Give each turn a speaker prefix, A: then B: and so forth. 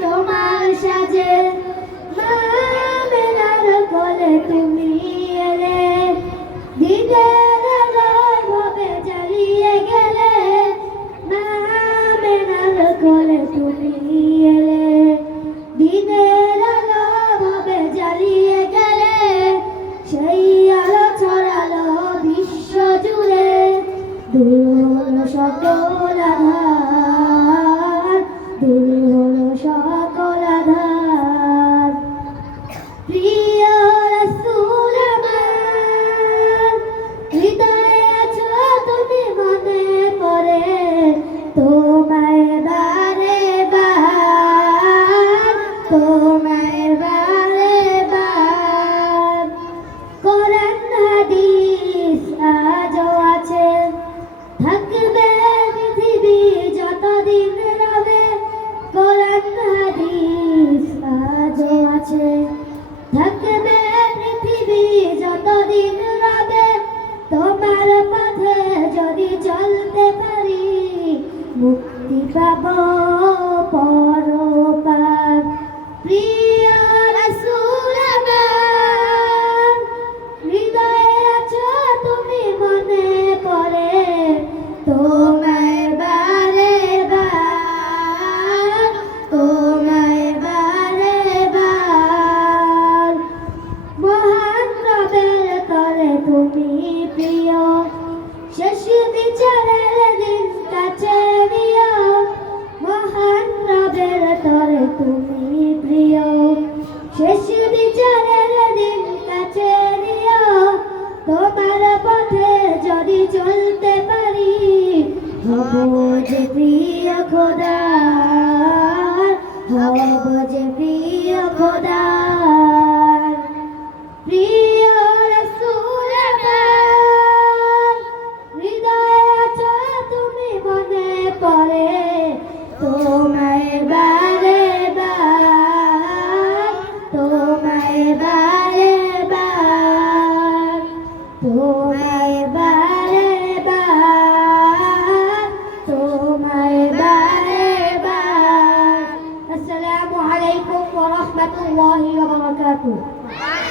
A: তোমার সাজে মেলার কোলে তুমি এলে। দিনের ভাবে জ্বালিয়ে গেলে মেলার কোলে তুমি এলে। দিনের ভাবে জ্বালিয়ে গেলে, সেই আলো ছড়ালো বিশ্ব জুড়ে। দূর সকল আছে। থাকবে পৃথিবী যতদিন রবে তোমার পথে যদি চলতে পারি মুক্তি পাব পরপার প্রিয় শেষ বিচারের দিন কাছে মহান রবের তরে তুমি প্রিয়। শেষ বিচারের দিন কাছে নিও তোমার পথে যদি চলতে পারি হব যে প্রিয় খোদার তোমায় বারে বার তোমায় বারে বার আসসালামু আলাইকুম ওয়া রাহমাতুল্লাহি ওয়া বারাকাতুহু।